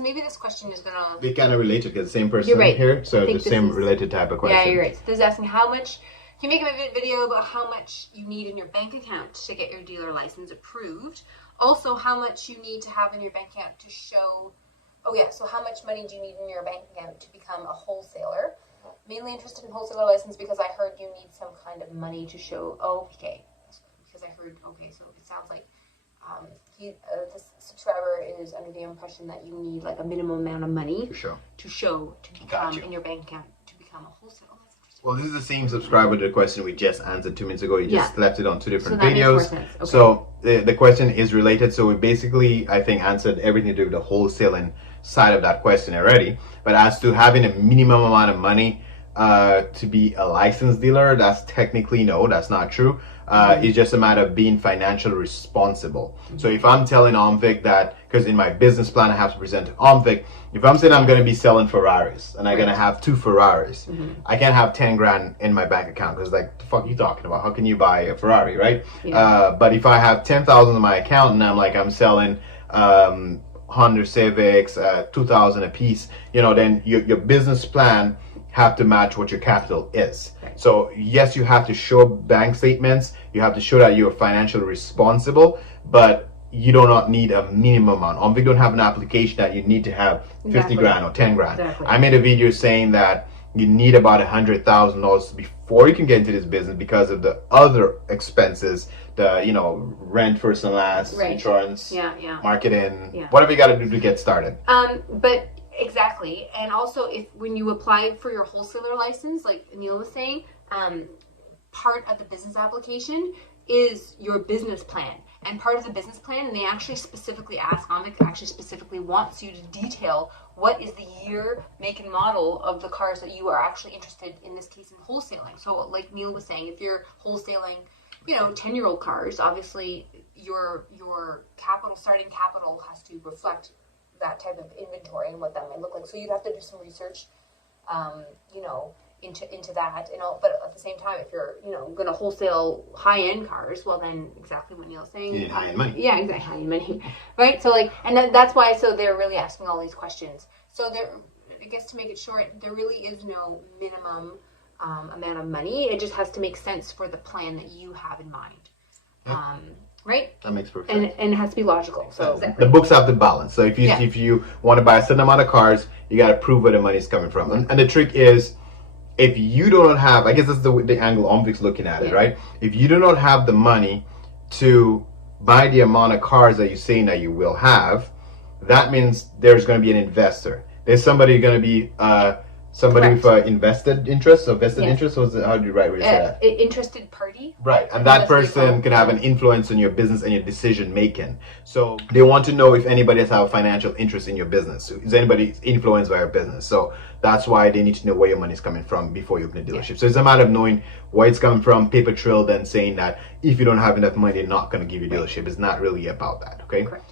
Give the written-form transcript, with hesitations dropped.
so maybe this question is gonna... They kind of related because the same person here, so the same related type of question. Yeah, you're right. So this is asking how much... Can you make a video about how much you need in your bank account to get your dealer license approved? Also, how much you need to have in your bank account to show... Oh yeah, so how much money do you need in your bank account to become a wholesaler? Mainly interested in wholesaler license because I heard you need some kind of money to show OMVIC. Because I heard, okay, so it sounds like this subscriber is under the impression that you need like a minimum amount of money to become in your bank account to become a wholesaler. Well, this is the same subscriber to the question we just answered 2 minutes ago. You just left it on 2 different so that videos. Makes more sense. Okay. So the question is related. So we basically, I think, answered everything to do with the wholesaling side of that question already. But as to having a minimum amount of money to be a licensed dealer, that's technically no, that's not true. It's just a matter of being financially responsible. So if I'm telling OMVIC that, because in my business plan I have to present to OMVIC, if I'm saying I'm going to be selling Ferraris and I'm going to have 2 Ferraris, I can't have 10 grand in my bank account because like, the fuck are you talking about? How can you buy a Ferrari, right? But if I have 10,000 in my account and I'm selling Honda Civics, 2,000 a piece, then your business plan have to match what your capital is. So yes, you have to show bank statements, you have to show that you're financially responsible, but you do not need a minimum amount. OMVIC don't have an application that you need to have 50 grand or 10 grand. I made a video saying that you need about $100,000 before you can get into this business because of the other expenses, the rent, first and last, insurance, marketing, whatever you got to do to get started. But exactly, and also when you apply for your wholesaler license, like Neil was saying, part of the business application is your business plan. And part of the business plan, and they actually specifically ask, OMVIC actually specifically wants you to detail what is the year, make, and model of the cars that you are actually interested, in this case, in wholesaling. So like Neil was saying, if you're wholesaling, 10-year-old cars, obviously your starting capital has to reflect that type of inventory and what that might look like. So you'd have to do some research, into that, but at the same time, if you're, going to wholesale high-end cars, well then exactly what Neil's saying. You need high-end money. Yeah, exactly, high-end money, right? So that's why, so they're really asking all these questions. So I guess to make it short, there really is no minimum amount of money. It just has to make sense for the plan that you have in mind. Right? That makes perfect sense. And it has to be logical. So the books have to balance. So if you want to buy a certain amount of cars, you got to prove where the money is coming from. And the trick is, if you do not have, I guess that's the angle OMVIC's looking at it, right? If you do not have the money to buy the amount of cars that you're saying that you will have, that means there's going to be an investor. There's somebody going to be somebody with invested interest, or vested interest, or how do you say that? Interested party. Right, and that person can have an influence on your business and your decision making. So they want to know if anybody has a financial interest in your business. Is anybody influenced by your business? So that's why they need to know where your money is coming from before you open a dealership. So it's a matter of knowing where it's coming from, paper trail, then saying that if you don't have enough money, they're not going to give you a dealership. It's not really about that, okay? Correct.